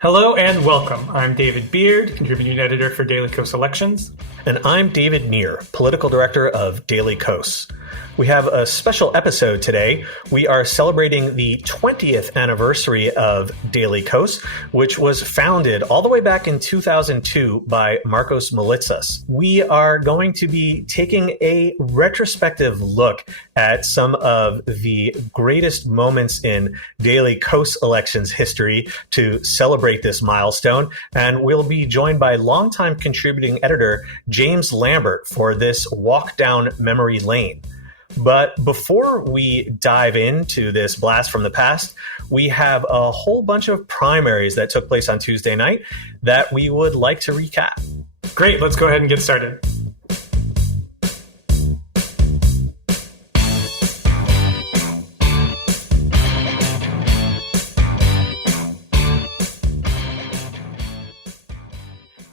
Hello and welcome. I'm David Beard, contributing editor for Daily Kos Elections. And I'm David Neer, political director of Daily Kos. We have a special episode today. We are celebrating the 20th anniversary of Daily Kos, which was founded all the way back in 2002 by Marcos Melitsas. We are going to be taking a retrospective look at some of the greatest moments in Daily Kos Elections history to celebrate this milestone. And we'll be joined by longtime contributing editor James Lambert for this walk down memory lane. But before we dive into this blast from the past, we have a whole bunch of primaries that took place on Tuesday night that we would like to recap. Great, let's go ahead and get started.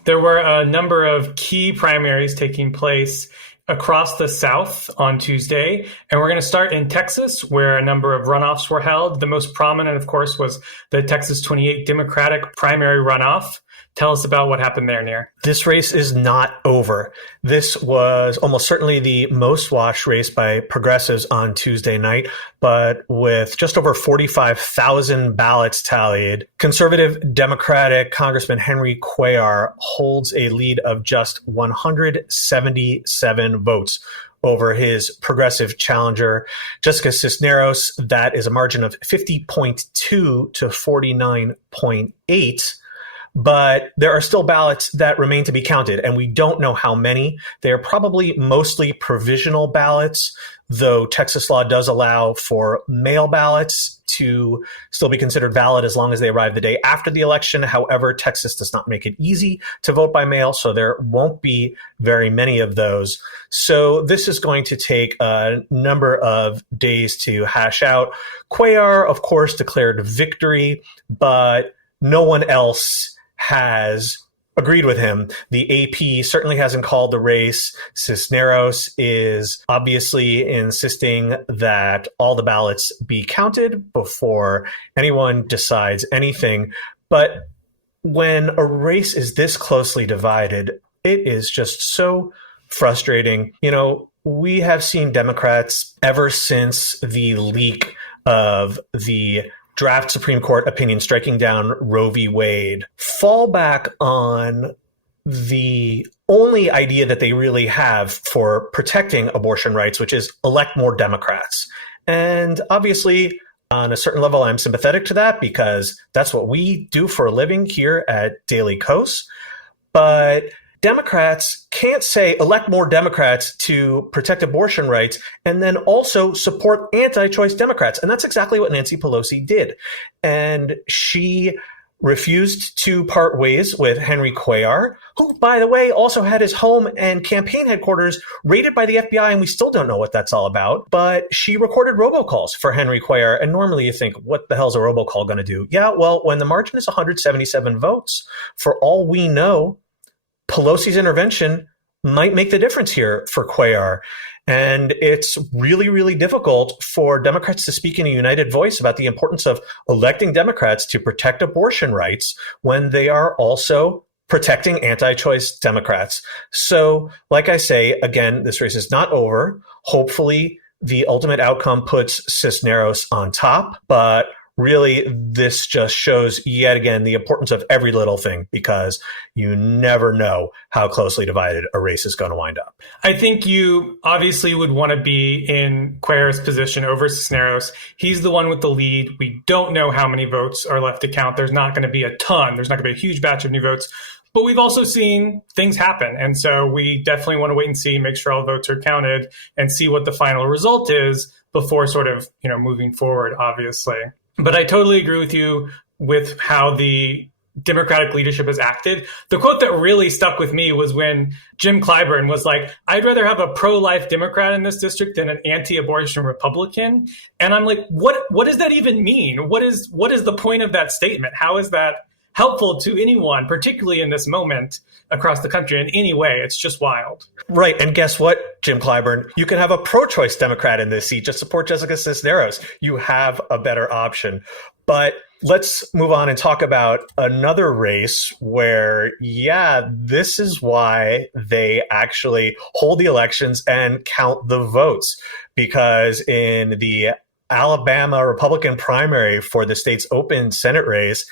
There were a number of key primaries taking place across the South on Tuesday, and we're going to start in Texas, where a number of runoffs were held. The most prominent, of course, was the Texas 28 Democratic primary runoff. Tell us about what happened there, Neer. This race is not over. This was almost certainly the most watched race by progressives on Tuesday night, but with just over 45,000 ballots tallied, conservative Democratic Congressman Henry Cuellar holds a lead of just 177 votes over his progressive challenger, Jessica Cisneros. That is a margin of 50.2 to 49.8. But there are still ballots that remain to be counted, and we don't know how many. They are probably mostly provisional ballots, though Texas law does allow for mail ballots to still be considered valid as long as they arrive the day after the election. However, Texas does not make it easy to vote by mail, so there won't be very many of those. So this is going to take a number of days to hash out. Cuellar, of course, declared victory, but no one else has agreed with him. The AP certainly hasn't called the race. Cisneros is obviously insisting that all the ballots be counted before anyone decides anything. But when a race is this closely divided, it is just so frustrating. You know, we have seen Democrats ever since the leak of the draft Supreme Court opinion striking down Roe v. Wade fall back on the only idea that they really have for protecting abortion rights, which is elect more Democrats. And obviously, on a certain level, I'm sympathetic to that because that's what we do for a living here at Daily Kos. But Democrats can't say elect more Democrats to protect abortion rights and then also support anti-choice Democrats. And that's exactly what Nancy Pelosi did. And she refused to part ways with Henry Cuellar, who, by the way, also had his home and campaign headquarters raided by the FBI, and we still don't know what that's all about. But she recorded robocalls for Henry Cuellar, and normally you think, what the hell's a robocall going to do? Yeah, well, when the margin is 177 votes, for all we know, Pelosi's intervention might make the difference here for Cuellar. And it's really, really difficult for Democrats to speak in a united voice about the importance of electing Democrats to protect abortion rights when they are also protecting anti-choice Democrats. So, like I say, again, this race is not over. Hopefully, the ultimate outcome puts Cisneros on top, but really, this just shows yet again the importance of every little thing because you never know how closely divided a race is going to wind up. I think you obviously would want to be in Cuellar's position over Cisneros. He's the one with the lead. We don't know how many votes are left to count. There's not going to be a ton. There's not going to be a huge batch of new votes. But we've also seen things happen. And so we definitely want to wait and see, make sure all votes are counted and see what the final result is before sort of, moving forward, obviously. But I totally agree with you with how the Democratic leadership has acted. The quote that really stuck with me was when Jim Clyburn was like, I'd rather have a pro-life Democrat in this district than an anti-abortion Republican. And I'm like, what does that even mean? What is the point of that statement? How is that helpful to anyone, particularly in this moment across the country in any way. It's just wild. Right. And guess what, Jim Clyburn? You can have a pro-choice Democrat in this seat. Just support Jessica Cisneros. You have a better option. But let's move on and talk about another race where, this is why they actually hold the elections and count the votes. Because in the Alabama Republican primary for the state's open Senate race,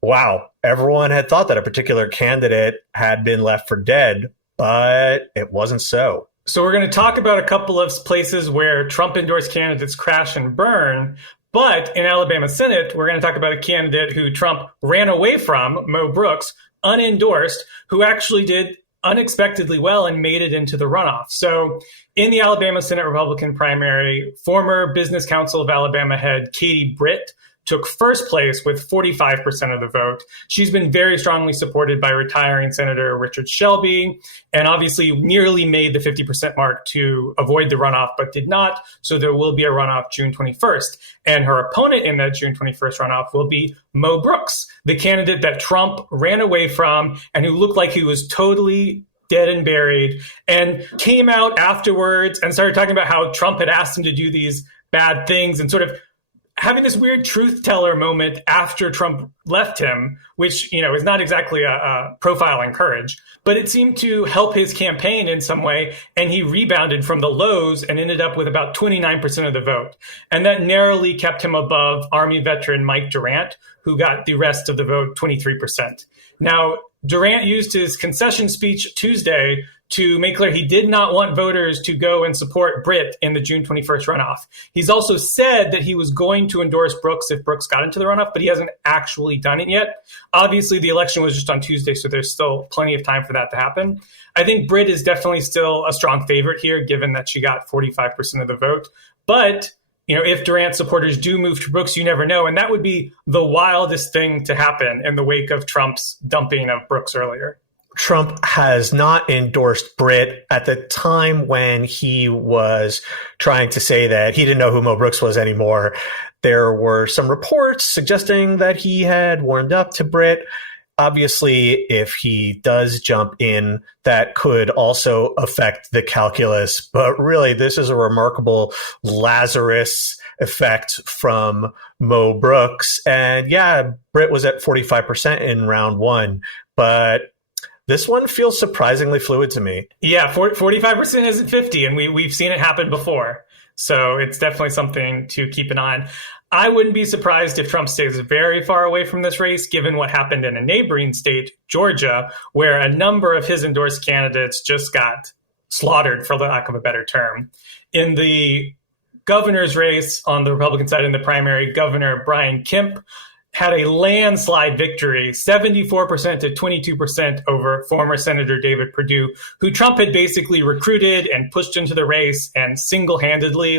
wow, everyone had thought that a particular candidate had been left for dead, but it wasn't so. So we're going to talk about a couple of places where Trump-endorsed candidates crash and burn. But in Alabama Senate, we're going to talk about a candidate who Trump ran away from, Mo Brooks, unendorsed, who actually did unexpectedly well and made it into the runoff. So in the Alabama Senate Republican primary, former Business Council of Alabama head Katie Britt took first place with 45% of the vote. She's been very strongly supported by retiring Senator Richard Shelby, and obviously nearly made the 50% mark to avoid the runoff, but did not. So there will be a runoff June 21st. And her opponent in that June 21st runoff will be Mo Brooks, the candidate that Trump ran away from and who looked like he was totally dead and buried, and came out afterwards and started talking about how Trump had asked him to do these bad things and sort of having this weird truth teller moment after Trump left him, which, is not exactly a profile in courage, but it seemed to help his campaign in some way. And he rebounded from the lows and ended up with about 29% of the vote. And that narrowly kept him above Army veteran Mike Durant, who got the rest of the vote, 23%. Now, Durant used his concession speech Tuesday to make clear he did not want voters to go and support Britt in the June 21st runoff. He's also said that he was going to endorse Brooks if Brooks got into the runoff, but he hasn't actually done it yet. Obviously, the election was just on Tuesday, so there's still plenty of time for that to happen. I think Britt is definitely still a strong favorite here, given that she got 45% of the vote. But if Durant supporters do move to Brooks, you never know. And that would be the wildest thing to happen in the wake of Trump's dumping of Brooks earlier. Trump has not endorsed Britt at the time when he was trying to say that he didn't know who Mo Brooks was anymore. There were some reports suggesting that he had warmed up to Britt. Obviously, if he does jump in, that could also affect the calculus. But really, this is a remarkable Lazarus effect from Mo Brooks. And Britt was at 45% in round one. But this one feels surprisingly fluid to me. Yeah, 45% isn't 50, and we've seen it happen before. So it's definitely something to keep an eye on. I wouldn't be surprised if Trump stays very far away from this race, given what happened in a neighboring state, Georgia, where a number of his endorsed candidates just got slaughtered, for lack of a better term. In the governor's race on the Republican side in the primary, Governor Brian Kemp had a landslide victory, 74% to 22% over former Senator David Perdue, who Trump had basically recruited and pushed into the race and single-handedly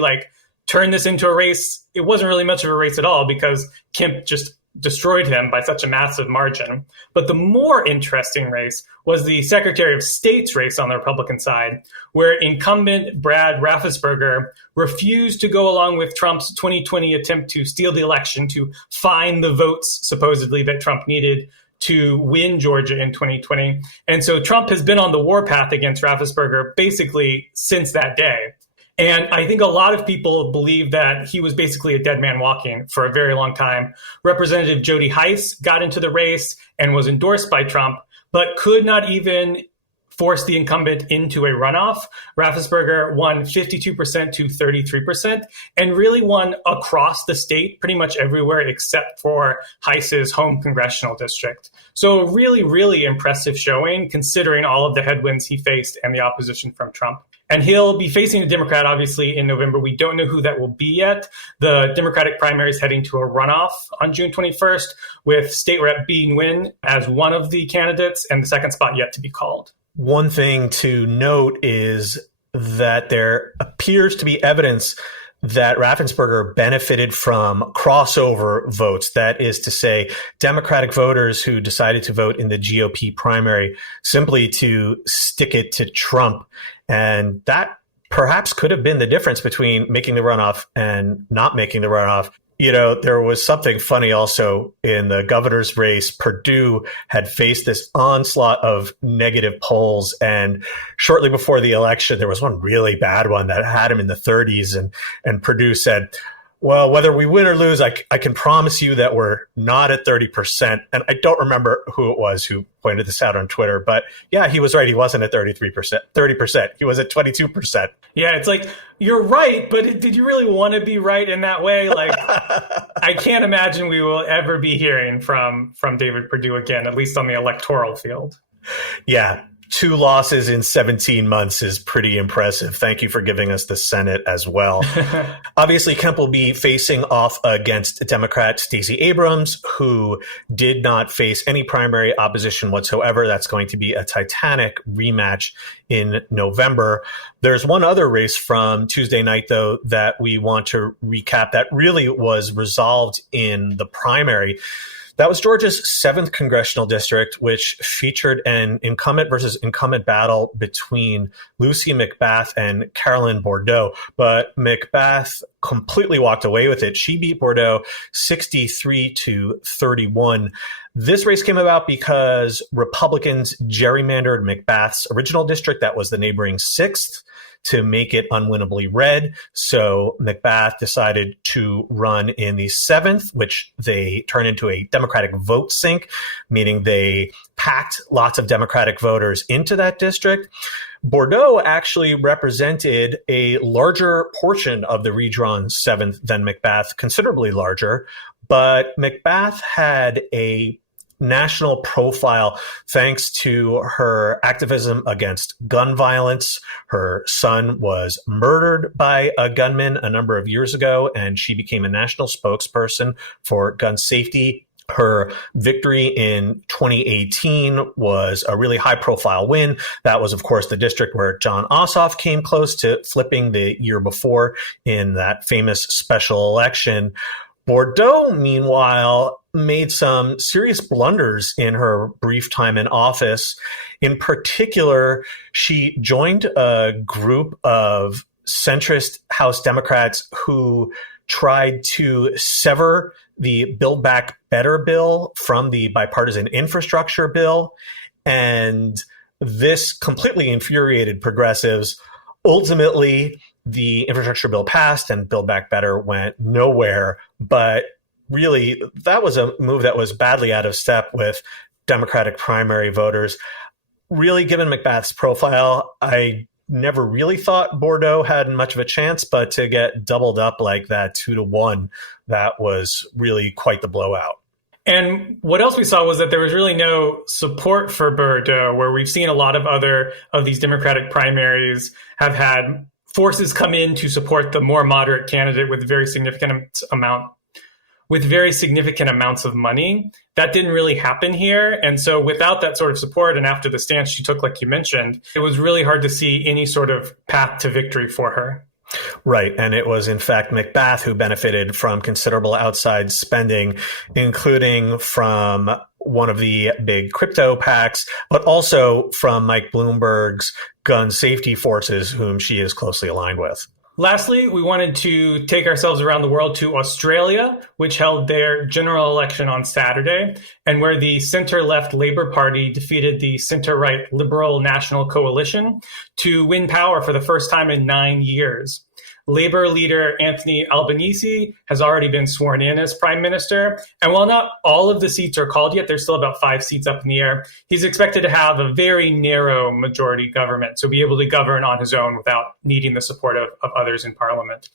turned this into a race. It wasn't really much of a race at all because Kemp just destroyed him by such a massive margin. But the more interesting race was the Secretary of State's race on the Republican side, where incumbent Brad Raffensperger refused to go along with Trump's 2020 attempt to steal the election, to find the votes supposedly that Trump needed to win Georgia in 2020. And so Trump has been on the warpath against Raffensperger basically since that day. And I think a lot of people believe that he was basically a dead man walking for a very long time. Representative Jody Hice got into the race and was endorsed by Trump, but could not even force the incumbent into a runoff. Raffensperger won 52% to 33% and really won across the state, pretty much everywhere except for Hice's home congressional district. So a really, really impressive showing considering all of the headwinds he faced and the opposition from Trump. And he'll be facing a Democrat, obviously, in November. We don't know who that will be yet. The Democratic primary is heading to a runoff on June 21st, with State Rep Bean Wynn as one of the candidates and the second spot yet to be called. One thing to note is that there appears to be evidence that Raffensperger benefited from crossover votes. That is to say, Democratic voters who decided to vote in the GOP primary simply to stick it to Trump. And that perhaps could have been the difference between making the runoff and not making the runoff. There was something funny also in the governor's race. Purdue had faced this onslaught of negative polls. And shortly before the election, there was one really bad one that had him in the 30s. And Purdue said, well, whether we win or lose, I can promise you that we're not at 30%. And I don't remember who it was who pointed this out on Twitter. But yeah, he was right. He wasn't at 30%. He was at 22%. Yeah, it's like, you're right, but did you really want to be right in that way? Like, I can't imagine we will ever be hearing from David Perdue again, at least on the electoral field. Yeah. 2 losses in 17 months is pretty impressive. Thank you for giving us the Senate as well. Obviously, Kemp will be facing off against Democrat Stacey Abrams, who did not face any primary opposition whatsoever. That's going to be a titanic rematch in November. There's one other race from Tuesday night, though, that we want to recap that really was resolved in the primary. That was Georgia's 7th congressional district, which featured an incumbent versus incumbent battle between Lucy McBath and Carolyn Bordeaux. But McBath completely walked away with it. She beat Bordeaux 63-31. This race came about because Republicans gerrymandered McBath's original district, that was the neighboring 6th, to make it unwinnably red. So McBath decided to run in the 7th, which they turned into a Democratic vote sink, meaning they packed lots of Democratic voters into that district. Bordeaux actually represented a larger portion of the redrawn 7th than McBath, considerably larger, but McBath had a national profile thanks to her activism against gun violence. Her son was murdered by a gunman a number of years ago, and she became a national spokesperson for gun safety. Her victory in 2018 was a really high-profile win. That was, of course, the district where John Ossoff came close to flipping the year before in that famous special election. Bordeaux, meanwhile, made some serious blunders in her brief time in office. In particular, she joined a group of centrist House Democrats who tried to sever the Build Back Better bill from the bipartisan infrastructure bill. And this completely infuriated progressives. Ultimately, the infrastructure bill passed and Build Back Better went nowhere. But really, that was a move that was badly out of step with Democratic primary voters. Really, given McBath's profile, I never really thought Bordeaux had much of a chance, but to get doubled up like that 2-1, that was really quite the blowout. And what else we saw was that there was really no support for Bordeaux, where we've seen a lot of other of these Democratic primaries have had forces come in to support the more moderate candidate with very significant amounts of money. That didn't really happen here. And so without that sort of support, and after the stance she took, like you mentioned, it was really hard to see any sort of path to victory for her. Right. And it was, in fact, McBath who benefited from considerable outside spending, including from one of the big crypto PACs, but also from Mike Bloomberg's gun safety forces, whom she is closely aligned with. Lastly, we wanted to take ourselves around the world to Australia, which held their general election on Saturday, and where the center-left Labour Party defeated the center-right Liberal National Coalition to win power for the first time in 9 years. Labour leader Anthony Albanese has already been sworn in as prime minister. And while not all of the seats are called yet, there's still about 5 seats up in the air. He's expected to have a very narrow majority government, so be able to govern on his own without needing the support of others in parliament.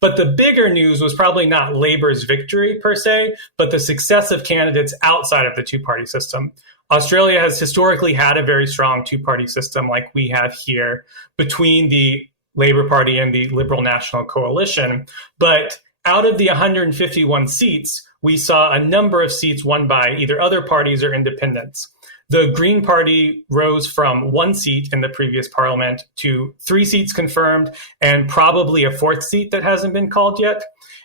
But the bigger news was probably not Labour's victory per se, but the success of candidates outside of the two-party system. Australia has historically had a very strong two-party system like we have here between the Labour Party and the Liberal National Coalition. But out of the 151 seats, we saw a number of seats won by either other parties or independents. The Green Party rose from 1 seat in the previous parliament to 3 seats confirmed and probably a 4th seat that hasn't been called yet.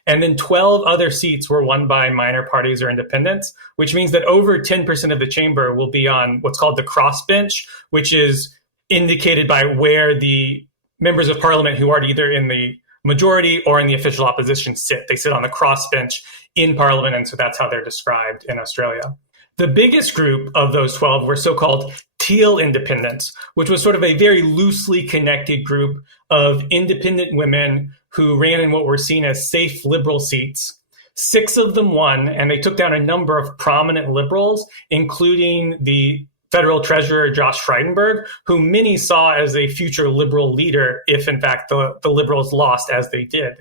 And then 12 other seats were won by minor parties or independents, which means that over 10% of the chamber will be on what's called the crossbench, which is indicated by where the members of parliament who are either in the majority or in the official opposition sit. They sit on the crossbench in Parliament, and so that's how they're described in Australia. The biggest group of those 12 were so-called teal independents, which was sort of a very loosely connected group of independent women who ran in what were seen as safe liberal seats. 6 of them won, and they took down a number of prominent liberals, including the federal treasurer Josh Frydenberg, who many saw as a future liberal leader if, in fact, the liberals lost as they did.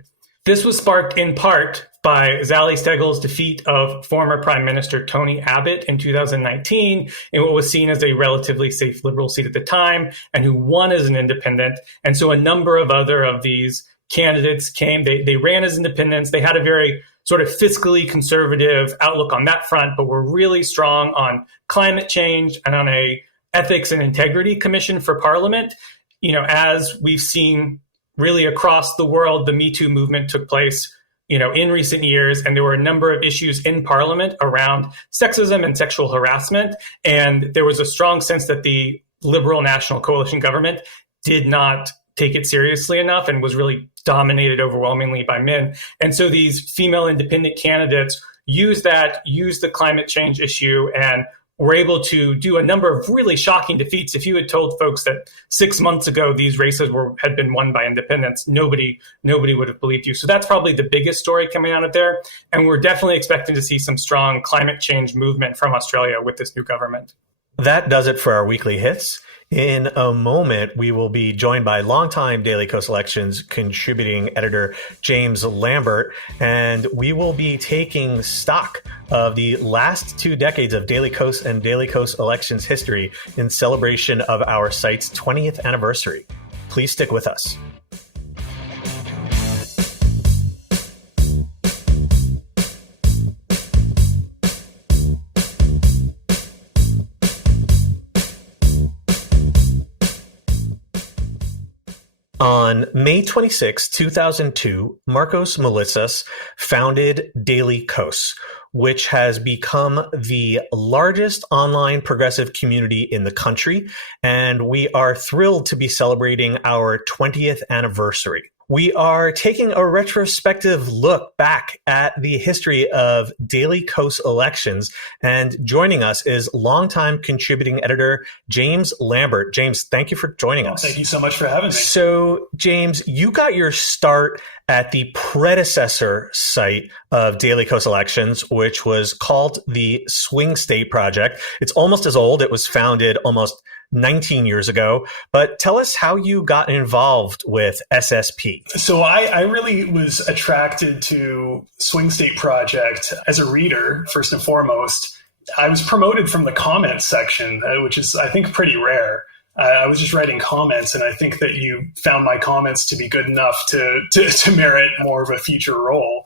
This was sparked in part by Zali Steggall's defeat of former Prime Minister Tony Abbott in 2019 in what was seen as a relatively safe liberal seat at the time, and who won as an independent. And so a number of other of these candidates came. They ran as independents. They had a very sort of fiscally conservative outlook on that front, but were really strong on climate change and on a ethics and integrity commission for Parliament. You know, as we've seen really across the world, the Me Too movement took place, you know, in recent years, and there were a number of issues in Parliament around sexism and sexual harassment. And there was a strong sense that the Liberal National Coalition government did not take it seriously enough and was really dominated overwhelmingly by men. And so these female independent candidates used the climate change issue, and were able to do a number of really shocking defeats. If you had told folks that 6 months ago these races had been won by independents, nobody would have believed you. So that's probably the biggest story coming out of there. And we're definitely expecting to see some strong climate change movement from Australia with this new government. That does it for our weekly hits. In a moment, we will be joined by longtime Daily Kos Elections contributing editor James Lambert, and we will be taking stock of the last 2 decades of Daily Kos and Daily Kos Elections history in celebration of our site's 20th anniversary. Please stick with us. On May 26, 2002, Marcos Melissas founded Daily Kos, which has become the largest online progressive community in the country, and we are thrilled to be celebrating our 20th anniversary. We are taking a retrospective look back at the history of Daily Kos Elections, and joining us is longtime contributing editor James Lambert. James, thank you for joining us. Thank you so much for having me. So, James, you got your start at the predecessor site of Daily Kos Elections, which was called the Swing State Project. It's almost as old. It was founded almost 19 years ago. But tell us how you got involved with SSP. So I really was attracted to Swing State Project as a reader, first and foremost. I was promoted from the comments section, which is, I think, pretty rare. I was just writing comments, and I think that you found my comments to be good enough to merit more of a feature role.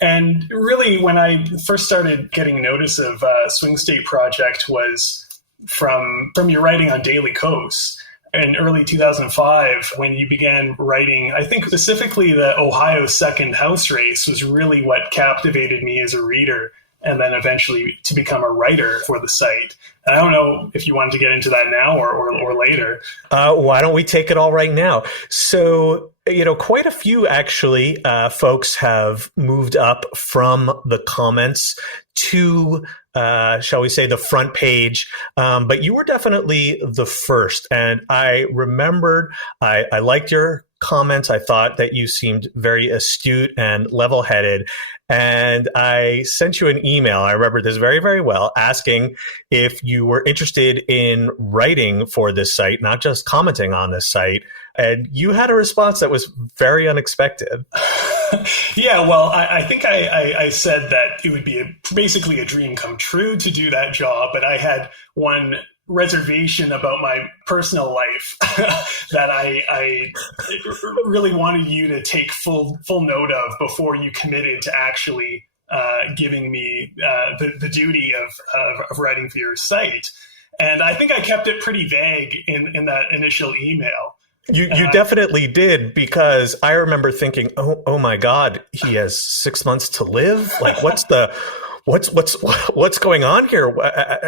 And really, when I first started getting notice of Swing State Project was from your writing on Daily Kos in early 2005, when you began writing. I think specifically the Ohio 2nd House race was really what captivated me as a reader, and then eventually to become a writer for the site. And I don't know if you wanted to get into that now or later. Why don't we take it all right now? So, quite a few actually folks have moved up from the comments to, shall we say, the front page. But you were definitely the first. And I remembered, I liked your comments. I thought that you seemed very astute and level-headed. And I sent you an email, I remember this very, very well, asking if you were interested in writing for this site, not just commenting on this site. And you had a response that was very unexpected. Yeah, well, I think I said that it would be basically a dream come true to do that job, but I had one reservation about my personal life that I really wanted you to take full note of before you committed to actually giving me the duty of writing for your site. And I think I kept it pretty vague in that initial email. You definitely did, because I remember thinking, oh my God, he has 6 months to live. Like, what's going on here?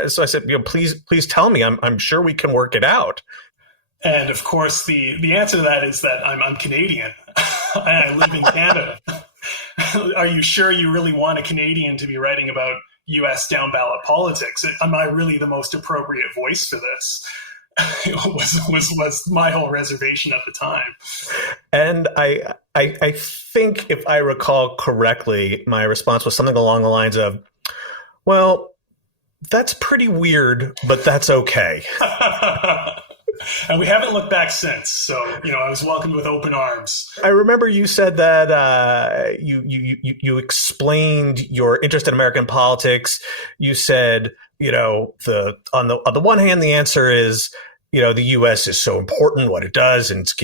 So I said, please tell me. I'm sure we can work it out. And of course, the answer to that is that I'm Canadian. I live in Canada. Are you sure you really want a Canadian to be writing about U.S. down ballot politics? Am I really the most appropriate voice for this? was my whole reservation at the time. And I think, if I recall correctly, my response was something along the lines of, well, that's pretty weird, but that's okay. And we haven't looked back since. So, I was welcomed with open arms. I remember you said that you explained your interest in American politics. You said, on the one hand, the answer is, the U.S. is so important, what it does, and it's,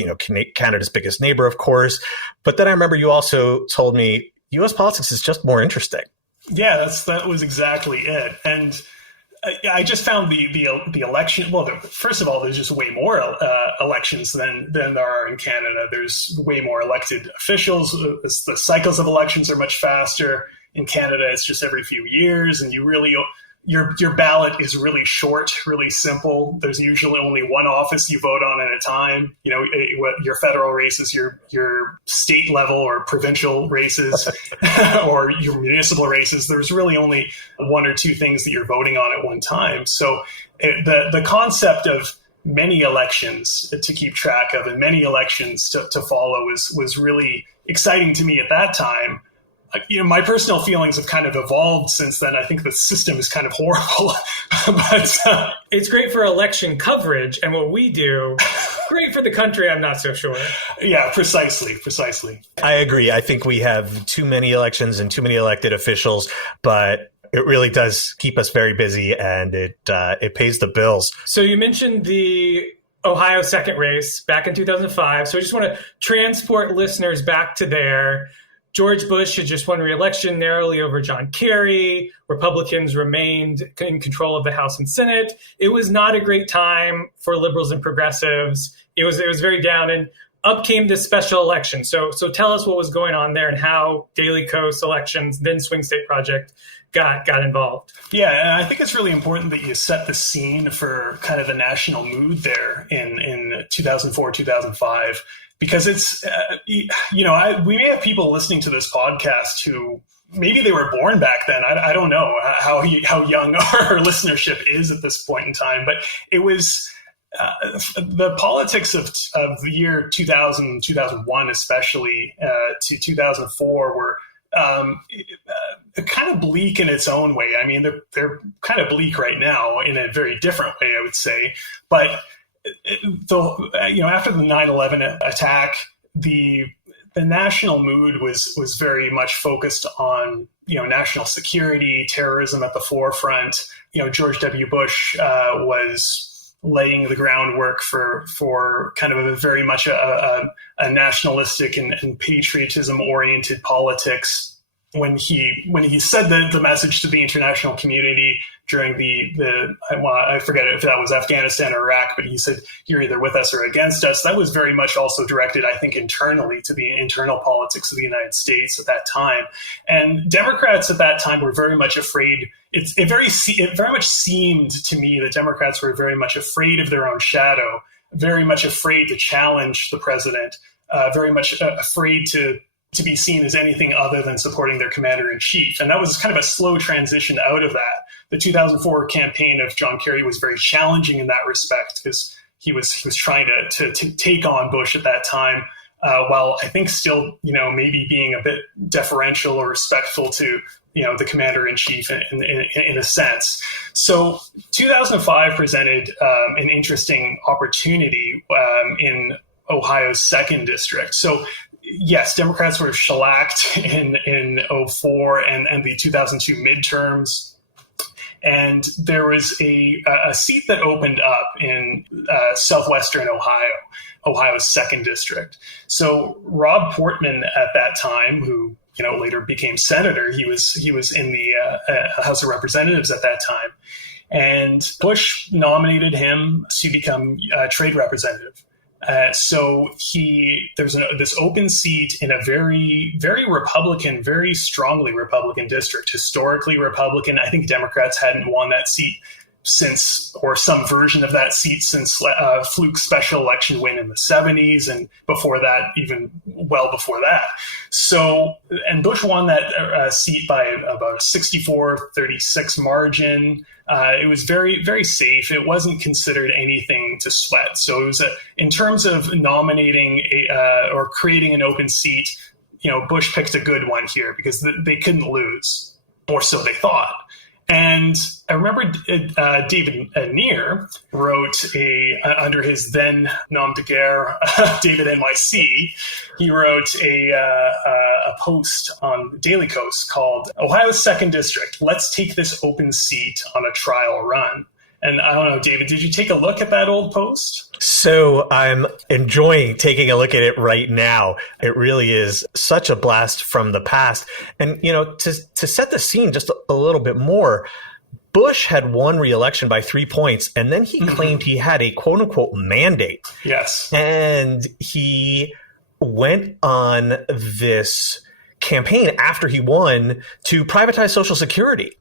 Canada's biggest neighbor, of course. But then I remember you also told me U.S. politics is just more interesting. Yeah, that was exactly it. And I just found the election. Well, first of all, there's just way more elections than there are in Canada. There's way more elected officials. The cycles of elections are much faster. In Canada, it's just every few years, and your ballot is really short, really simple. There's usually only one office you vote on at a time. Your federal races, your state level or provincial races, or your municipal races. There's really only one or two things that you're voting on at one time. So the concept of many elections to keep track of and many elections to follow was really exciting to me at that time. My personal feelings have kind of evolved since then. I think the system is kind of horrible, but it's great for election coverage and what we do. Great for the country, I'm not so sure. Yeah, precisely. I agree. I think we have too many elections and too many elected officials, but it really does keep us very busy, and it pays the bills. So you mentioned the Ohio second race back in 2005. So I just want to transport listeners back to there. George Bush had just won re-election narrowly over John Kerry. Republicans remained in control of the House and Senate. It was not a great time for liberals and progressives. It was very down, and up came this special election. So tell us what was going on there and how Daily Kos Elections, then Swing State Project, got involved. Yeah, and I think it's really important that you set the scene for kind of the national mood there in 2004, 2005. Because it's, we may have people listening to this podcast who maybe they were born back then. I don't know how young our listenership is at this point in time, but it was the politics of the year 2000, 2001, especially to 2004 were kind of bleak in its own way. I mean, they're kind of bleak right now in a very different way, I would say, but after the 9/11 attack, the national mood was very much focused on national security, terrorism at the forefront. George W. Bush was laying the groundwork for kind of a very much a nationalistic and patriotism oriented politics. When he said the message to the international community during I forget if that was Afghanistan or Iraq, but he said, "You're either with us or against us." That was very much also directed, I think, internally to the internal politics of the United States at that time. And Democrats at that time were very much afraid. It very much seemed to me that Democrats were very much afraid of their own shadow, very much afraid to challenge the president, very much afraid to be seen as anything other than supporting their commander-in-chief. And that was kind of a slow transition out of that. The 2004 campaign of John Kerry was very challenging in that respect because he was trying to take on Bush at that time, while I think still, maybe being a bit deferential or respectful to, the commander-in-chief in a sense. So 2005 presented an interesting opportunity in Ohio's second district. So yes, Democrats were shellacked in 2004 and the 2002 midterms. And there was a seat that opened up in southwestern Ohio's second district. So Rob Portman at that time, who later became senator, he was in the House of Representatives at that time, and Bush nominated him to become trade representative. So there's this open seat in a very, very Republican, very strongly Republican district, historically Republican. I think Democrats hadn't won that seat since, or some version of that seat since Fluke's special election win in the 70s, and before that, even well before that. So, and Bush won that seat by about a 64-36 margin. It was very, very safe. It wasn't considered anything to sweat. So it was in terms of nominating or creating an open seat, Bush picked a good one here because they couldn't lose, or so they thought. And I remember David Neer wrote under his then nom de guerre, David NYC, he wrote a post on Daily Kos called Ohio's 2nd District, Let's Take This Open Seat on a Trial Run. And I don't know, David, did you take a look at that old post? So I'm enjoying taking a look at it right now. It really is such a blast from the past. And, to set the scene just a little bit more, Bush had won re-election by 3 points, and then he claimed he had a quote unquote mandate. Yes. And he went on this campaign after he won to privatize Social Security.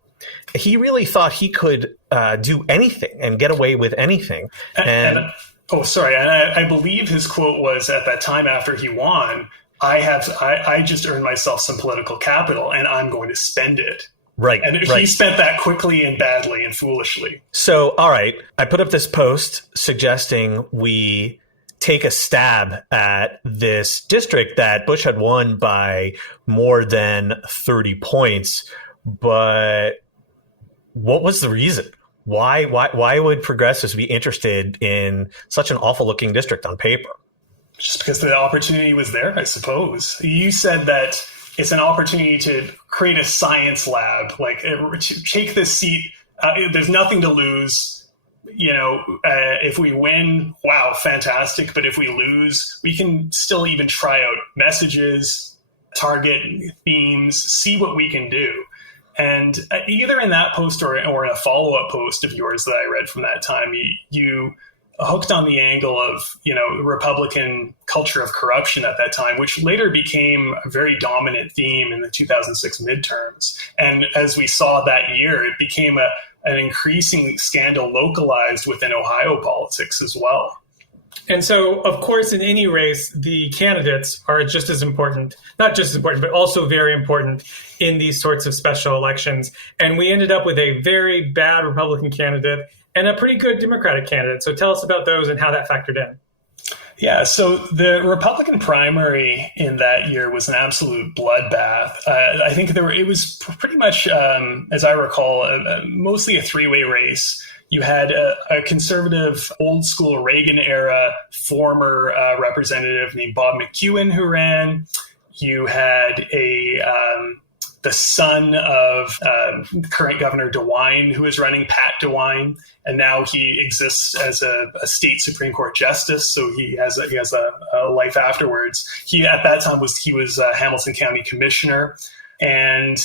He really thought he could do anything and get away with anything. And I believe his quote was at that time after he won, I just earned myself some political capital and I'm going to spend it. Right. And he spent that quickly and badly and foolishly. So, all right, I put up this post suggesting we take a stab at this district that Bush had won by more than 30 points. But what was the reason? Why would progressives be interested in such an awful looking district on paper? Just because the opportunity was there, I suppose. You said that it's an opportunity to create a science lab, like to take this seat. There's nothing to lose. If we win, wow, fantastic. But if we lose, we can still even try out messages, target themes, see what we can do. And either in that post or in a follow-up post of yours that I read from that time, you hooked on the angle of, Republican culture of corruption at that time, which later became a very dominant theme in the 2006 midterms. And as we saw that year, it became an increasing scandal localized within Ohio politics as well. And so, of course, in any race, the candidates are just as important, not just as important, but also very important in these sorts of special elections. And we ended up with a very bad Republican candidate and a pretty good Democratic candidate. So tell us about those and how that factored in. Yeah, so the Republican primary in that year was an absolute bloodbath. I think it was pretty much, as I recall, mostly a three-way race. You had a conservative, old-school Reagan-era former representative named Bob McEwen who ran. You had the son of current Governor DeWine who was running, Pat DeWine, and now he exists as a state Supreme Court justice. So he has a life afterwards. He at that time was a Hamilton County commissioner. And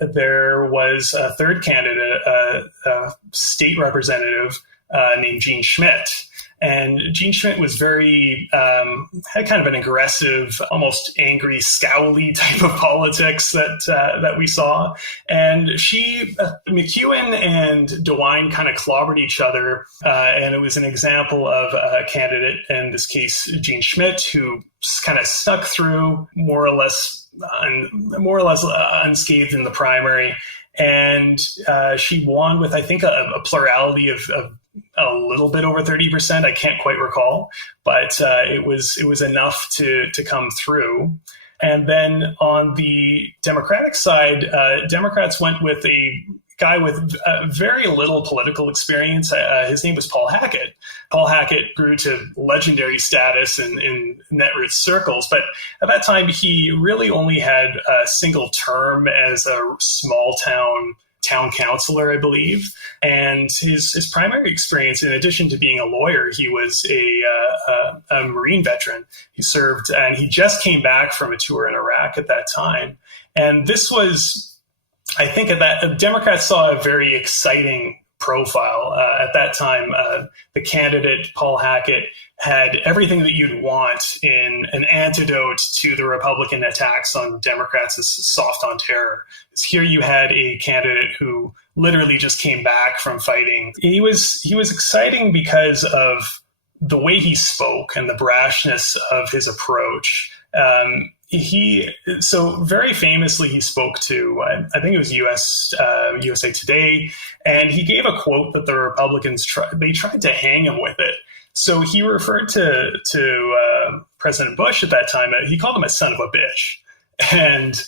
there was a third candidate, a state representative named Gene Schmidt. And Gene Schmidt was had kind of an aggressive, almost angry, scowly type of politics that we saw. And McEwen and DeWine kind of clobbered each other. And it was an example of a candidate, in this case, Gene Schmidt, who kind of stuck through more or less unscathed in the primary. And she won with, I think, a plurality of a little bit over 30%. I can't quite recall, but it was enough to come through. And then on the Democratic side, Democrats went with a guy with very little political experience. His name was Paul Hackett. Paul Hackett grew to legendary status in netroots circles, but at that time he really only had a single term as a small town councilor, I believe. And his primary experience, in addition to being a lawyer, he was a Marine veteran. He served, and he just came back from a tour in Iraq at that time. And this was, I think, Democrats saw a very exciting profile. At that time, the candidate, Paul Hackett, had everything that you'd want in an antidote to the Republican attacks on Democrats as soft on terror. Here you had a candidate who literally just came back from fighting. He was exciting because of the way he spoke and the brashness of his approach. So very famously, he spoke to, I think it was USA Today, and he gave a quote that the Republicans tried to hang him with it. So he referred to President Bush at that time. He called him a son of a bitch, and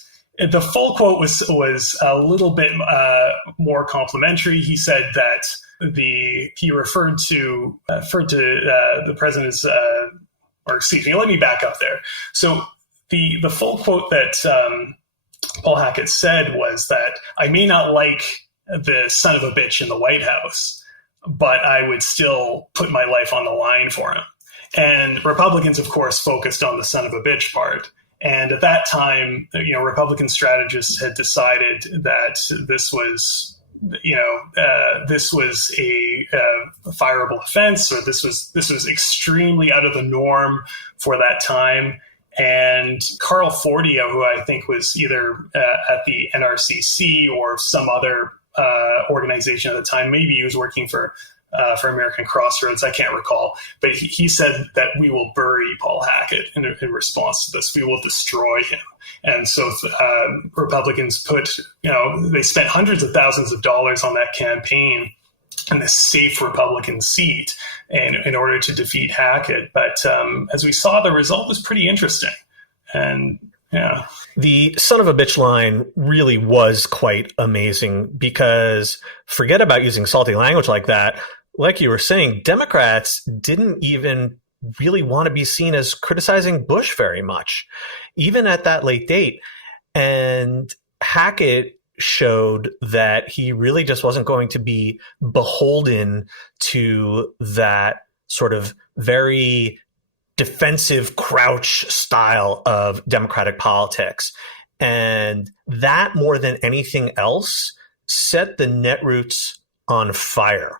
the full quote was a little bit more complimentary. He said that he referred to the president's, or excuse me, let me back up there. So the full quote that Paul Hackett said was that I may not like the son of a bitch in the White House, but I would still put my life on the line for him. And Republicans, of course, focused on the son of a bitch part. And at that time, Republican strategists had decided that this was a fireable offense, or this was extremely out of the norm for that time. And Carl Fordia, who I think was either at the NRCC or some other organization at the time, maybe he was working for American Crossroads, I can't recall, but he said that we will bury Paul Hackett in response to this. We will destroy him. And so Republicans they spent hundreds of thousands of dollars on that campaign and a safe Republican seat in order to defeat Hackett. But as we saw, the result was pretty interesting. And yeah. The son of a bitch line really was quite amazing, because forget about using salty language like that. Like you were saying, Democrats didn't even really want to be seen as criticizing Bush very much, even at that late date. And Hackett showed that he really just wasn't going to be beholden to that sort of very defensive crouch style of Democratic politics. And that, more than anything else, set the netroots on fire.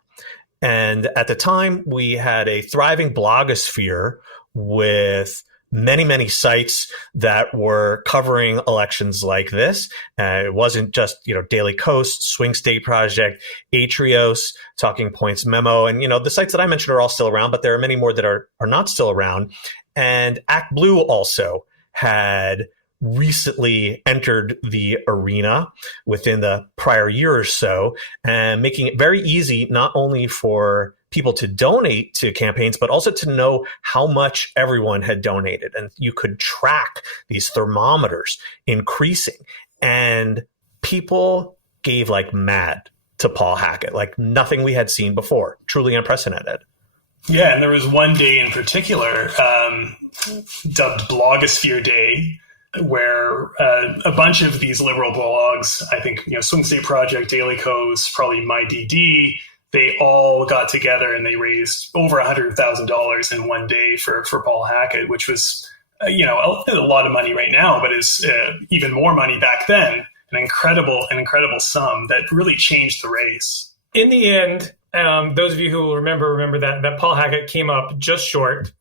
And at the time, we had a thriving blogosphere with many, many sites that were covering elections like this. It wasn't just, Daily Coast, Swing State Project, Atrios, Talking Points Memo. And, the sites that I mentioned are all still around, but there are many more that are not still around. And Act Blue also had recently entered the arena within the prior year or so, and making it very easy not only for people to donate to campaigns, but also to know how much everyone had donated. And you could track these thermometers increasing. And people gave like mad to Paul Hackett, like nothing we had seen before. Truly unprecedented. Yeah, and there was one day in particular, dubbed Blogosphere Day, where a bunch of these liberal blogs, I think, Swing State Project, Daily Coast, probably MyDD, they all got together and they raised over $100,000 in one day for Paul Hackett, which was, a lot of money right now, but is even more money back then. An incredible sum that really changed the race. In the end, those of you who will remember that Paul Hackett came up just short.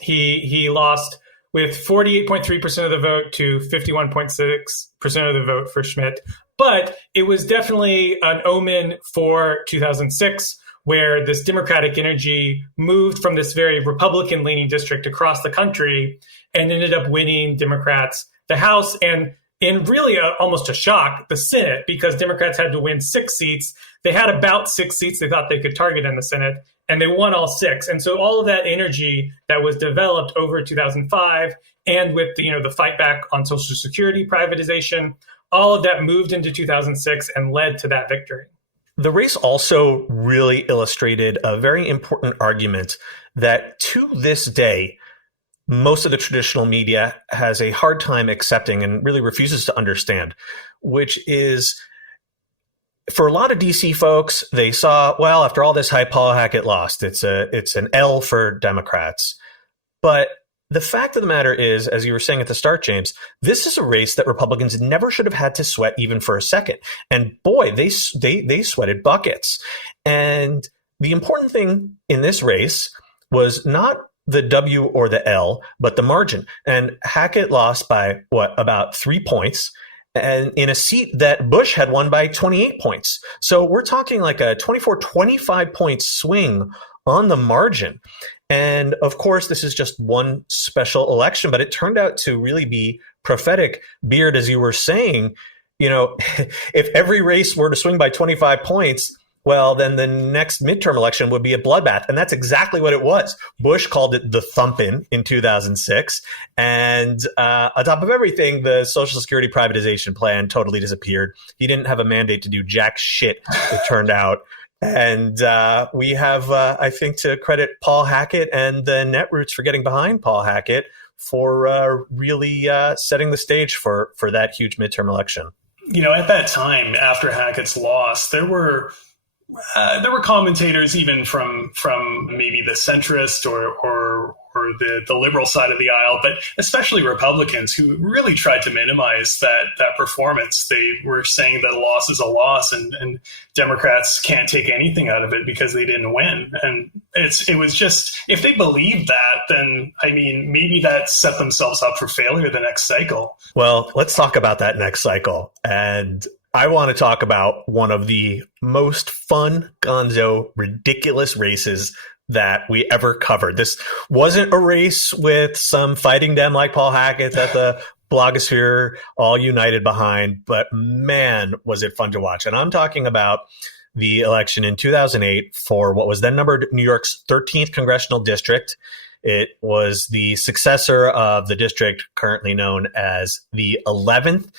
He lost with 48.3% of the vote to 51.6% of the vote for Schmidt. But it was definitely an omen for 2006, where this Democratic energy moved from this very Republican-leaning district across the country and ended up winning Democrats the House, and in really almost a shock, the Senate, because Democrats had to win 6 seats. They had about 6 seats they thought they could target in the Senate, and they won all 6. And so all of that energy that was developed over 2005, and with the fight back on Social Security privatization, all of that moved into 2006 and led to that victory. The race also really illustrated a very important argument that to this day, most of the traditional media has a hard time accepting and really refuses to understand, which is, for a lot of DC folks, they saw, well, after all this hype, Paul Hackett lost. It's an L for Democrats. But the fact of the matter is, as you were saying at the start, James, this is a race that Republicans never should have had to sweat even for a second. And boy, they sweated buckets. And the important thing in this race was not the W or the L, but the margin. And Hackett lost by about 3 points, and in a seat that Bush had won by 28 points. So we're talking like a 25 point swing on the margin. And of course, this is just one special election, but it turned out to really be prophetic. Beard, as you were saying, if every race were to swing by 25 points, well, then the next midterm election would be a bloodbath. And that's exactly what it was. Bush called it the thumpin' in 2006. And on top of everything, the Social Security privatization plan totally disappeared. He didn't have a mandate to do jack shit, it turned out. And we have, I think, to credit Paul Hackett and the Netroots for getting behind Paul Hackett for really setting the stage for that huge midterm election. At that time, after Hackett's loss, there were commentators even from maybe the centrist or the liberal side of the aisle, but especially Republicans who really tried to minimize that performance. They were saying that a loss is a loss, and Democrats can't take anything out of it because they didn't win. And it was just, if they believed that, then maybe that set themselves up for failure the next cycle. Well, let's talk about that next cycle. And I want to talk about one of the most fun, gonzo, ridiculous races that we ever covered. This wasn't a race with some fighting Dem like Paul Hackett that the blogosphere all united behind, but man, was it fun to watch. And I'm talking about the election in 2008 for what was then numbered New York's 13th Congressional District. It was the successor of the district currently known as the 11th.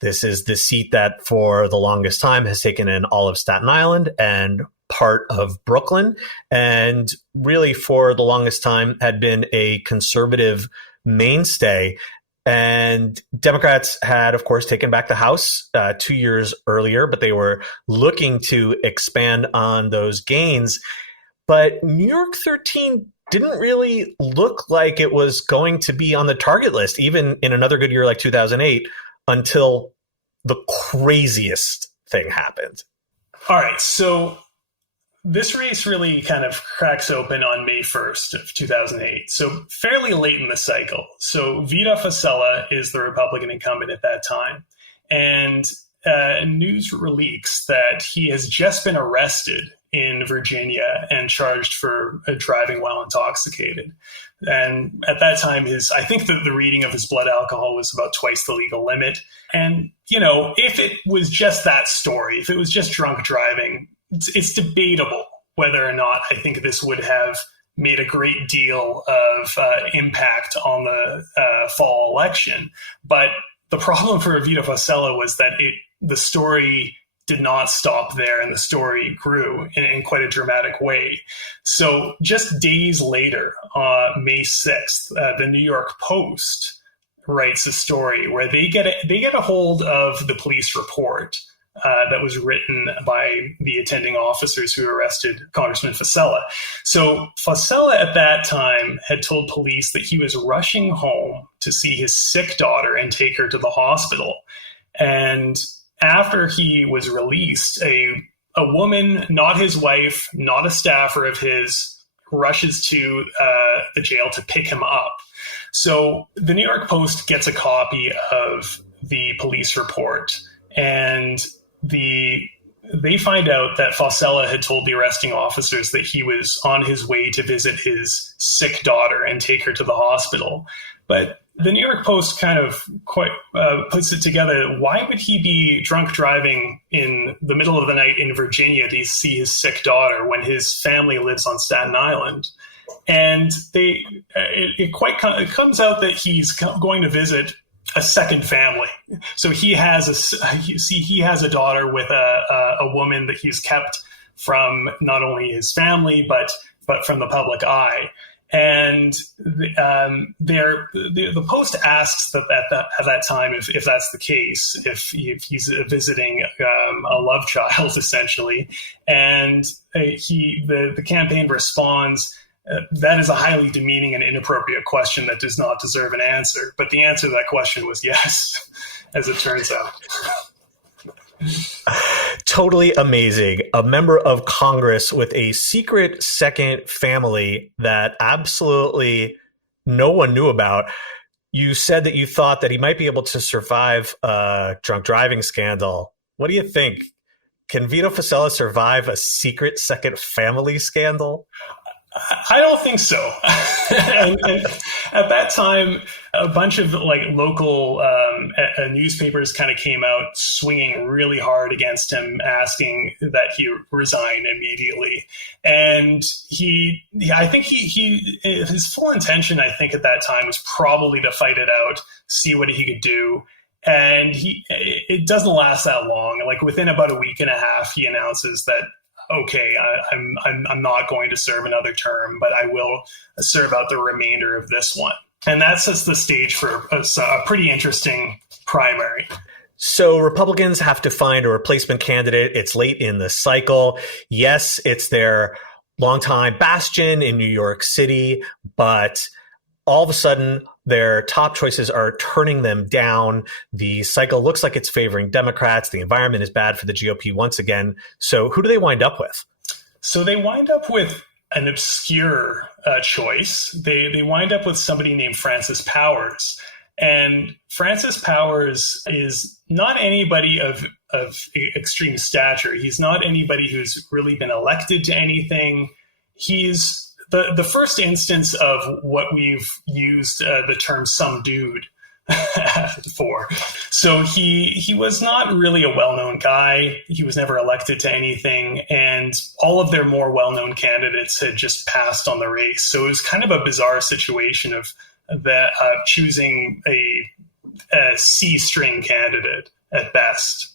This is the seat that for the longest time has taken in all of Staten Island and part of Brooklyn, and really for the longest time had been a conservative mainstay. And Democrats had, of course, taken back the House 2 years earlier, but they were looking to expand on those gains. But New York 13 didn't really look like it was going to be on the target list, even in another good year like 2008, until the craziest thing happened. All right, so this race really kind of cracks open on May 1st of 2008, so fairly late in the cycle. So Vito Fossella is the Republican incumbent at that time, and news leaks that he has just been arrested in Virginia and charged for driving while intoxicated. And at that time, I think the reading of his blood alcohol was about twice the legal limit. And, if it was just that story, if it was just drunk driving, it's debatable whether or not I think this would have made a great deal of impact on the fall election. But the problem for Vito Fossella was that the story did not stop there, and the story grew in quite a dramatic way. So just days later, May 6th, the New York Post writes a story where they get a hold of the police report that was written by the attending officers who arrested Congressman Fossella. So Fossella at that time had told police that he was rushing home to see his sick daughter and take her to the hospital. And after he was released, a woman, not his wife, not a staffer of his, rushes to the jail to pick him up. So the New York Post gets a copy of the police report, and they find out that Fossella had told the arresting officers that he was on his way to visit his sick daughter and take her to the hospital. But the New York Post kind of puts it together. Why would he be drunk driving in the middle of the night in Virginia to see his sick daughter when his family lives on Staten Island? And it comes out that he's going to visit a second family. So he has a daughter with a woman that he's kept from not only his family but from the public eye. And the Post asks that at that time if that's the case, if he's visiting a love child essentially, and the campaign responds, that is a highly demeaning and inappropriate question that does not deserve an answer. But the answer to that question was yes, as it turns out. totally amazing. A member of Congress with a secret second family that absolutely no one knew about. You said that you thought that he might be able to survive a drunk driving scandal. What do you think? Can Vito Fossella survive a secret second family scandal? I don't think so. and at that time, a bunch of local newspapers kind of came out swinging really hard against him, asking that he resign immediately. And I think his full intention, I think at that time, was probably to fight it out, see what he could do. And it doesn't last that long. Like within about a week and a half, he announces that, okay, I'm not going to serve another term, but I will serve out the remainder of this one. And that sets the stage for a pretty interesting primary. So Republicans have to find a replacement candidate. It's late in the cycle. Yes, it's their longtime bastion in New York City, but all of a sudden, their top choices are turning them down. The cycle looks like it's favoring Democrats. The environment is bad for the GOP once again. So who do they wind up with? So they wind up with an obscure choice. They wind up with somebody named Francis Powers. And Francis Powers is not anybody of extreme stature. He's not anybody who's really been elected to anything. He's the first instance of what we've used the term "some dude" for. So he was not really a well-known guy. He was never elected to anything, and all of their more well-known candidates had just passed on the race. So it was kind of a bizarre situation of that choosing a C-string candidate at best.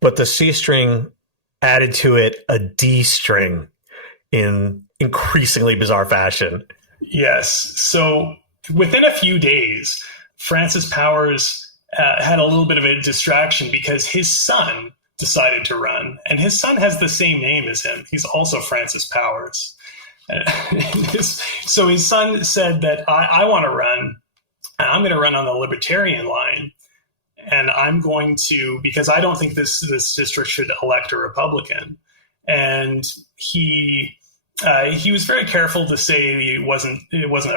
But the C-string added to it a D-string in increasingly bizarre fashion. Yes. So within a few days, Francis Powers had a little bit of a distraction because his son decided to run, and his son has the same name as him. He's also Francis Powers. So his son said that I want to run, and I'm going to run on the libertarian line. And I'm going to, because I don't think this district should elect a Republican. And he was very careful to say it wasn't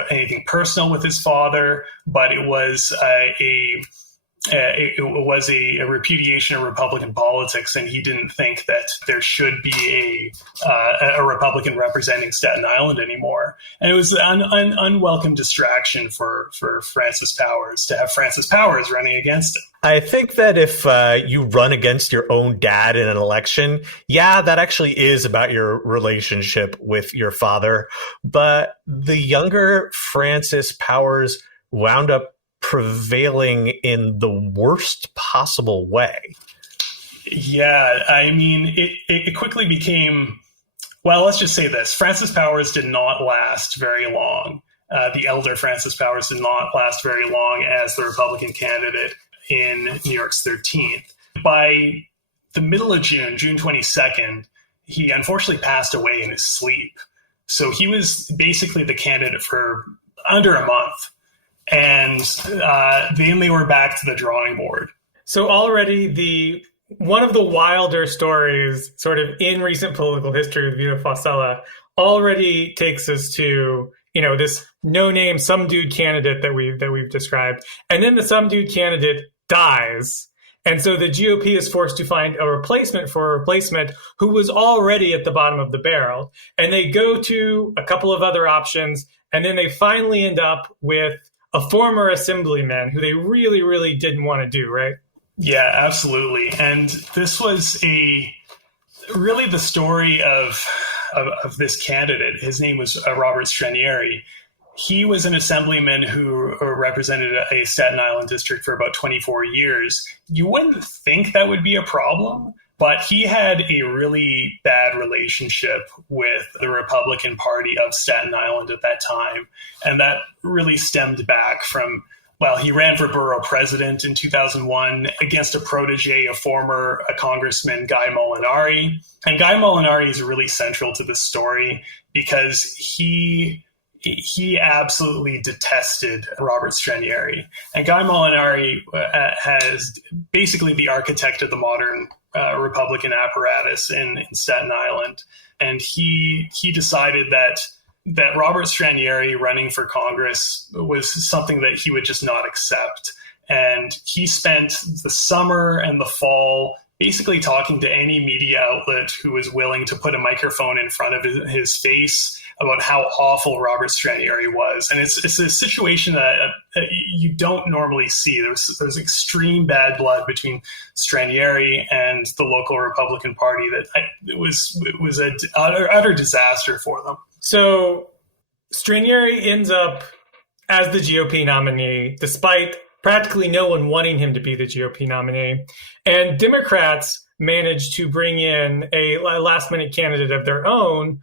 anything personal with his father, but it was a repudiation of Republican politics, and he didn't think that there should be a Republican representing Staten Island anymore. And it was an unwelcome distraction for Francis Powers to have Francis Powers running against him. I think that if you run against your own dad in an election, yeah, that actually is about your relationship with your father. But the younger Francis Powers wound up prevailing in the worst possible way. Yeah, I mean, it quickly became, well, let's just say this. Francis Powers did not last very long. The elder Francis Powers did not last very long as the Republican candidate in New York's 13th. By the middle of June 22nd, he unfortunately passed away in his sleep. So he was basically the candidate for under a month. And then they were back to the drawing board. So already one of the wilder stories sort of in recent political history with Vito Fossella already takes us to, this no-name some dude candidate that we've described. And then the some dude candidate dies. And so the GOP is forced to find a replacement for a replacement who was already at the bottom of the barrel. And they go to a couple of other options, and then they finally end up with a former assemblyman who they really, really didn't want to do, right? Yeah, absolutely. And this was really the story of this candidate. His name was Robert Stranieri. He was an assemblyman who represented a Staten Island district for about 24 years. You wouldn't think that would be a problem, but he had a really bad relationship with the Republican Party of Staten Island at that time. And that really stemmed back from, he ran for borough president in 2001 against a protege of former Congressman Guy Molinari. And Guy Molinari is really central to this story because he absolutely detested Robert Stranieri. And Guy Molinari has basically the architect of the modern Republican apparatus in Staten Island. And he decided that Robert Stranieri running for Congress was something that he would just not accept. And he spent the summer and the fall basically talking to any media outlet who was willing to put a microphone in front of his face about how awful Robert Stranieri was. And it's a situation that you don't normally see. There's extreme bad blood between Stranieri and the local Republican Party that it was an utter disaster for them. So Stranieri ends up as the GOP nominee, despite practically no one wanting him to be the GOP nominee. And Democrats managed to bring in a last-minute candidate of their own,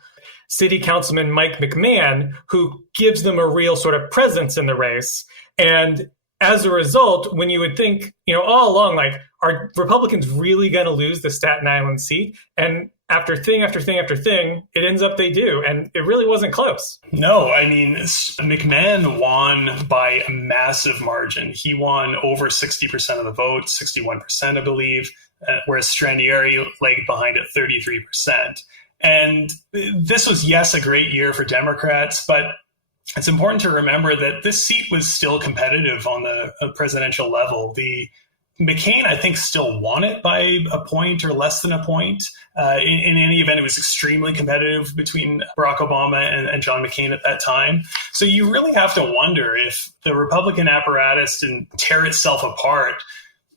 City Councilman Mike McMahon, who gives them a real sort of presence in the race. And as a result, when you would think, all along, like, are Republicans really going to lose the Staten Island seat? And after thing after thing after thing, it ends up they do. And it really wasn't close. No, I mean, McMahon won by a massive margin. He won over 60% of the vote, 61%, I believe, whereas Stranieri lagged behind at 33%. And this was, yes, a great year for Democrats, but it's important to remember that this seat was still competitive on the presidential level. McCain, I think, still won it by a point or less than a point. In any event, it was extremely competitive between Barack Obama and John McCain at that time. So you really have to wonder if the Republican apparatus didn't tear itself apart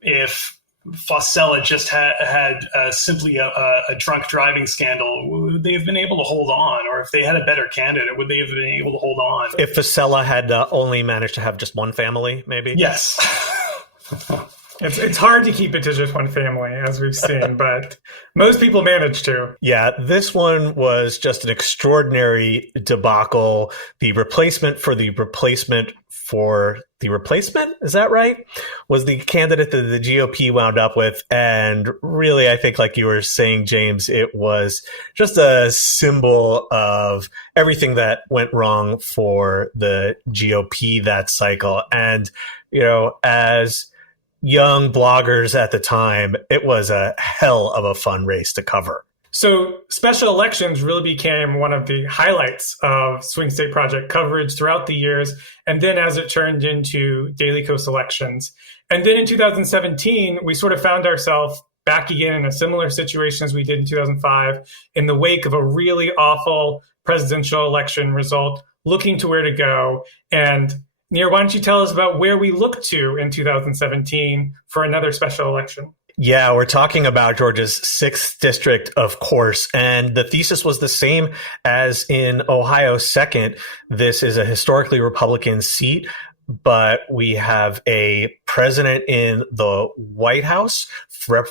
if Fossella just had simply a drunk driving scandal. Would they have been able to hold on? Or if they had a better candidate, would they have been able to hold on? If Fossella had only managed to have just one family, maybe? Yes. It's hard to keep it to just one family, as we've seen, but most people manage to. Yeah, this one was just an extraordinary debacle. The replacement for the replacement for the replacement, is that right? Was the candidate that the GOP wound up with. And really, I think, like you were saying, James, it was just a symbol of everything that went wrong for the GOP that cycle. And, as young bloggers at the time, it was a hell of a fun race to cover. So special elections really became one of the highlights of Swing State Project coverage throughout the years, and then as it turned into Daily Kos elections. And then in 2017, we sort of found ourselves back again in a similar situation as we did in 2005, in the wake of a really awful presidential election result, looking to where to go. And Nir, why don't you tell us about where we look to in 2017 for another special election? Yeah, we're talking about Georgia's 6th district, of course. And the thesis was the same as in Ohio's 2nd. This is a historically Republican seat, but we have a president in the White House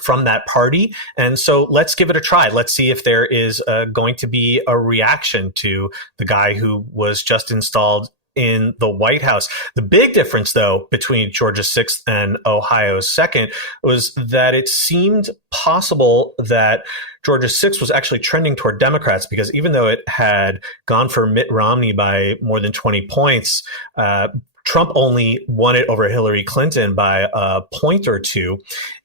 from that party. And so let's give it a try. Let's see if there is going to be a reaction to the guy who was just installed in the White House. The big difference, though, between Georgia's 6th and Ohio's 2nd was that it seemed possible that Georgia's 6th was actually trending toward Democrats, because even though it had gone for Mitt Romney by more than 20 points, Trump only won it over Hillary Clinton by a point or two.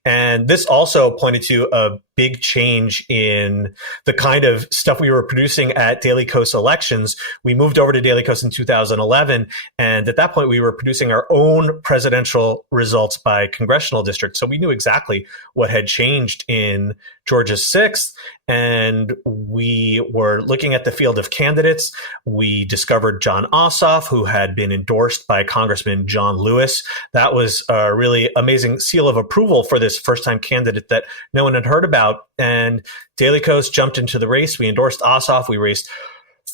And this also pointed to a big change in the kind of stuff we were producing at Daily Kos elections. We moved over to Daily Kos in 2011. And at that point, we were producing our own presidential results by congressional district. So we knew exactly what had changed in Georgia's 6th. And we were looking at the field of candidates. We discovered John Ossoff, who had been endorsed by Congressman John Lewis. That was a really amazing seal of approval for this first-time candidate that no one had heard about. And Daily Kos jumped into the race. We endorsed Ossoff. We raised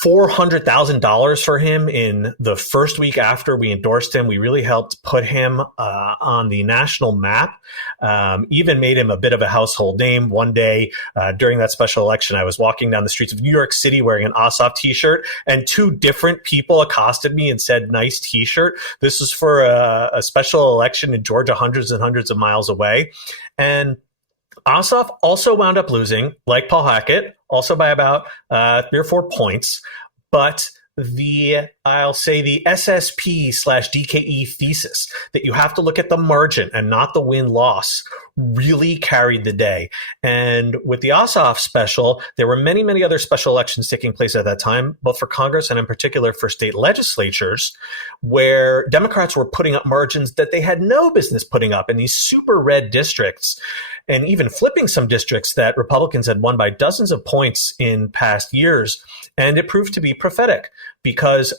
$400,000 for him in the first week after we endorsed him. We really helped put him on the national map, even made him a bit of a household name. One day during that special election, I was walking down the streets of New York City wearing an Ossoff t-shirt, and 2 different people accosted me and said, "Nice t-shirt." This was for a special election in Georgia, hundreds and hundreds of miles away. And Ossoff also wound up losing, like Paul Hackett, also by about 3 or 4 points. But I'll say the SSP/DKE thesis that you have to look at the margin and not the win-loss really carried the day. And with the Ossoff special, there were many, many other special elections taking place at that time, both for Congress and in particular for state legislatures, where Democrats were putting up margins that they had no business putting up in these super red districts, and even flipping some districts that Republicans had won by dozens of points in past years. And it proved to be prophetic because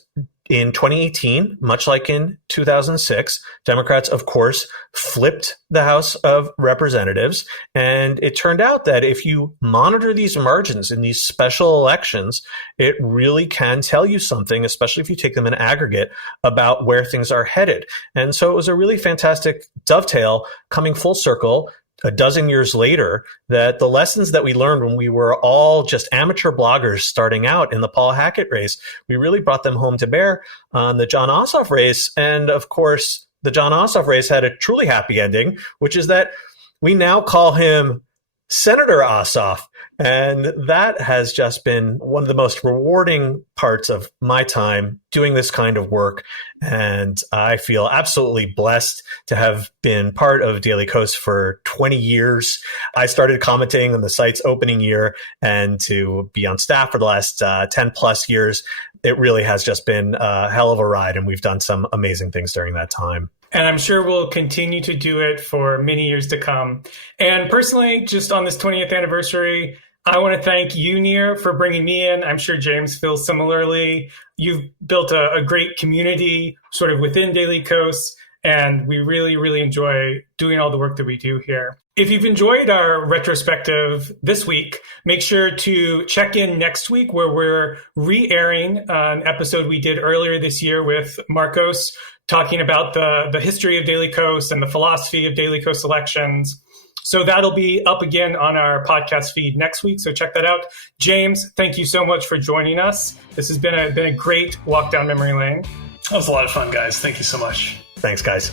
in 2018, much like in 2006, Democrats, of course, flipped the House of Representatives. And it turned out that if you monitor these margins in these special elections, it really can tell you something, especially if you take them in aggregate, about where things are headed. And so it was a really fantastic dovetail coming full circle a dozen years later, that the lessons that we learned when we were all just amateur bloggers starting out in the Paul Hackett race, we really brought them home to bear on the John Ossoff race. And of course, the John Ossoff race had a truly happy ending, which is that we now call him Senator Ossoff. And that has just been one of the most rewarding parts of my time doing this kind of work. And I feel absolutely blessed to have been part of Daily Kos for 20 years. I started commenting on the site's opening year, and to be on staff for the last 10 plus years, it really has just been a hell of a ride. And we've done some amazing things during that time. And I'm sure we'll continue to do it for many years to come. And personally, just on this 20th anniversary, I want to thank you, Nir, for bringing me in. I'm sure James feels similarly. You've built a great community sort of within Daily Kos, and we really, really enjoy doing all the work that we do here. If you've enjoyed our retrospective this week, make sure to check in next week where we're re-airing an episode we did earlier this year with Marcos, talking about the history of Daily Kos and the philosophy of Daily Kos elections. So that'll be up again on our podcast feed next week. So check that out. James, thank you so much for joining us. This has been a great walk down memory lane. That was a lot of fun, guys. Thank you so much. Thanks, guys.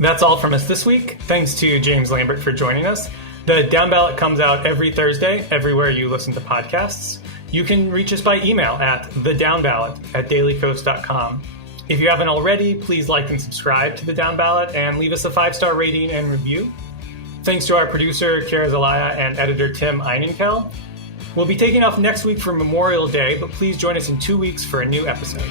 That's all from us this week. Thanks to James Lambert for joining us. The Downballot comes out every Thursday, everywhere you listen to podcasts. You can reach us by email at thedownballot@dailykos.com. If you haven't already, please like and subscribe to the Downballot and leave us a 5-star rating and review. Thanks to our producer, Kara Zelaya, and editor, Tim Einenkel. We'll be taking off next week for Memorial Day, but please join us in 2 weeks for a new episode.